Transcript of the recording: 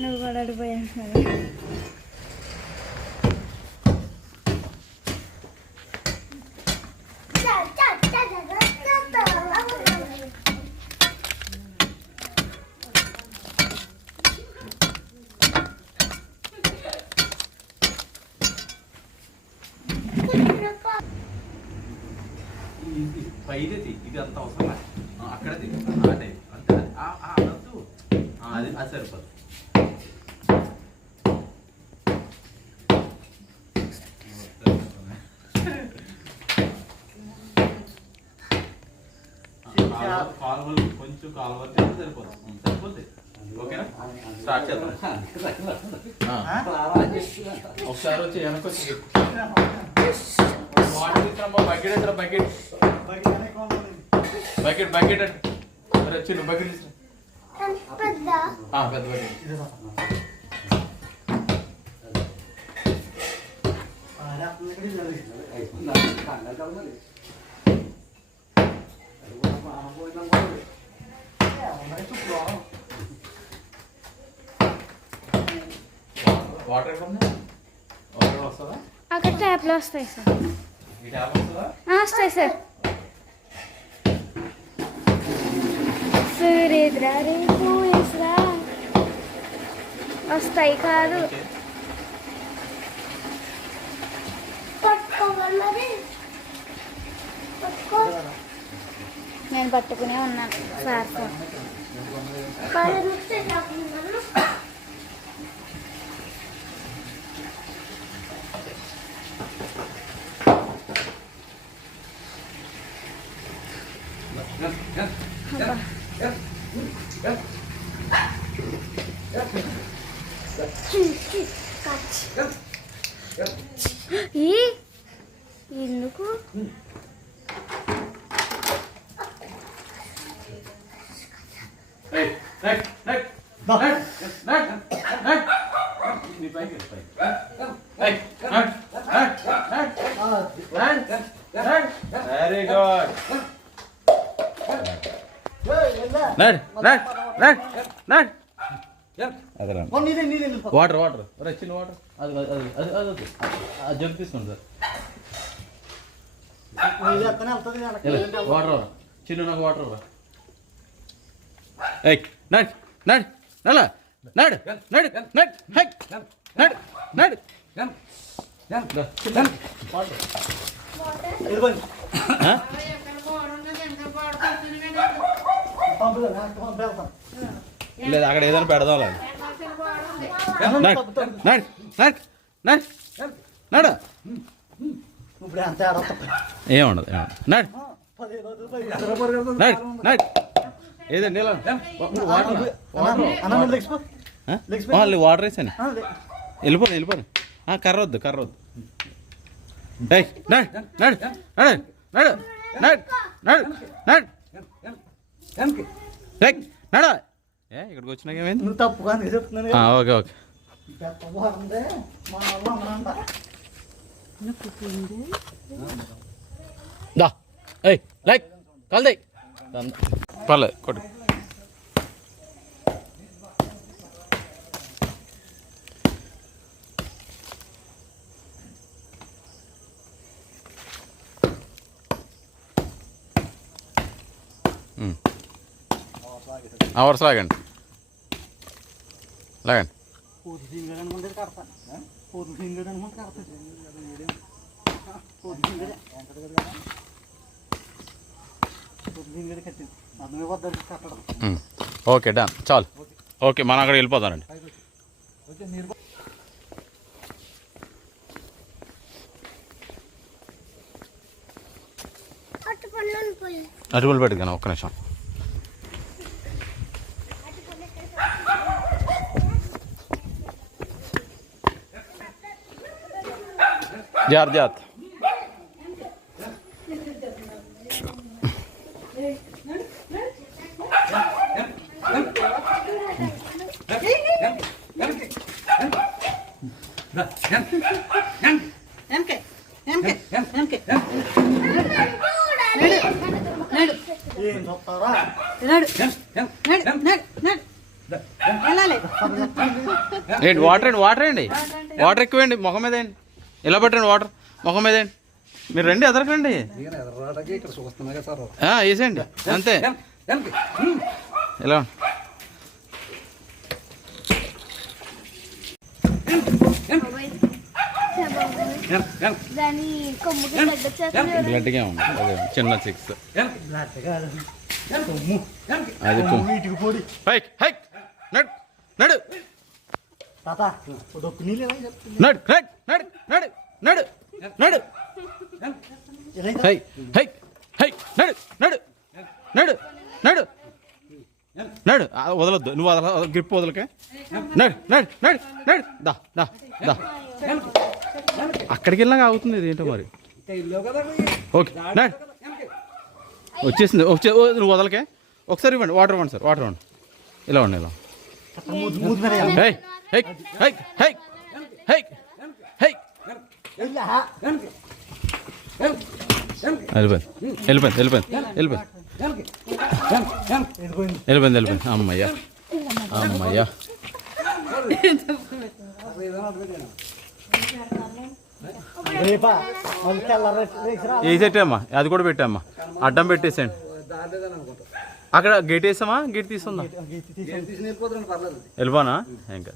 నువ్వు కూడా అడిపోయాను పైది ఇది అంత అవసరం అక్కడది అదే అంతే అది అది సరిపోదు. కాలువలు కొంచెం కాలువ సరిపోతుంది సరిపోతుంది. ఓకేనా? స్టార్ట్ చేద్దాం. ఒకసారి వచ్చి వెనక్కి వచ్చి వాటర్ తీసుకురా. బకెట్ ఎత్తురా. బకెట్ బకెట్ బకెట్ అంటే చిన్న బకెట్ తీసుకురా. పెద్ద బకెట్ వాటర్ వాటర్ వస్తుందా? అక్కడ ట్యాప్లో వస్తాయి సార్. ఈ ట్యాప్ వస్తుందా? వస్తాయి సార్. సూర్యద్రా రేపు వేసరా వస్తాయి కాదు. నేను పట్టుకునే ఉన్నాను సార్ ఫోన్. ఎందుకు వెరీ గుడ్. వాటర్ వాటర్ చిన్న వాటర్ అది అది అది అది జగ్ తీసుకోండి సార్. వాటర్ చిన్న నాకు వాటర్ నడు నడు నడు నడు నడు నడు నడు లేదు అక్కడ ఏదైనా పెడదాం. నడు ఏముండదు నడు నడు నడు ఏదండి వాటర్ వేసాను. వెళ్ళిపోను వెళ్ళిపోను. కర్ర వద్దు కర్ర వద్దు. నడు నడు నడు నడు నడు నడు నడు నడు ఇక్కడికి వచ్చినాక ఏమైంది? తప్పుగా చెప్తున్నాను. Okay okay. దా లైక్ కల్దై పర్లేదు కొట్టు. అవర్స్ లాగండి. లాగండి. ఓకే డన్ చాలు. ఓకే మనం అక్కడ వెళ్ళిపోతానండి. అటుపల్లి పెట్టుకున్నా ఒక్క నిమిషం. జాగ్రత్త. ఏంటి వాటర్ అండి, వాటర్ అండి, వాటర్ ఎక్కువేయండి ముఖం మీద వేయండి. ఇలా పెట్టండి వాటర్ ముఖం మీద వేయండి. మీరు రండి ఎదరకండి, వేసేయండి అంతే. ఇలా దాని కొమ్ముకి బ్లడ్గా ఉంది, అదే చిన్న 6 అది. హైక్ హైక్ నడు నడు నడు నడు నడు నడు నడు హై హై హై నడు నడు నడు నడు నడు వదలొద్దు, నువ్వు వదల గ్రిప్ వదలకే. నడు నడు నడు నడు దా దా దా. అక్కడికి వెళ్ళాక అవుతుంది ఇది ఏంటో మరి. ఓకే నడు వచ్చేసింది. నువ్వు వదలకే. ఒకసారి ఇవ్వండి వాటర్, ఇవ్వండి సార్ వాటర్ ఇవ్వండి. ఇలా ఉండి ఇలా. High high high high high high వెళ్ళిపోయింది వెళ్ళిపోయింది వెళ్ళిపోయింది వెళ్ళిపోయింది వెళ్ళిపోయింది వెళ్ళిపోయింది. అమ్మయ్యా అమ్మయ్యా. వేసేటమ్మా, అది కూడా పెట్టామ్మా, అడ్డం పెట్టేసేయండి. అక్కడ గేట్ వేసామా, గేట్ తీసుకుందా వెళ్ళిపోనా ఇంకా.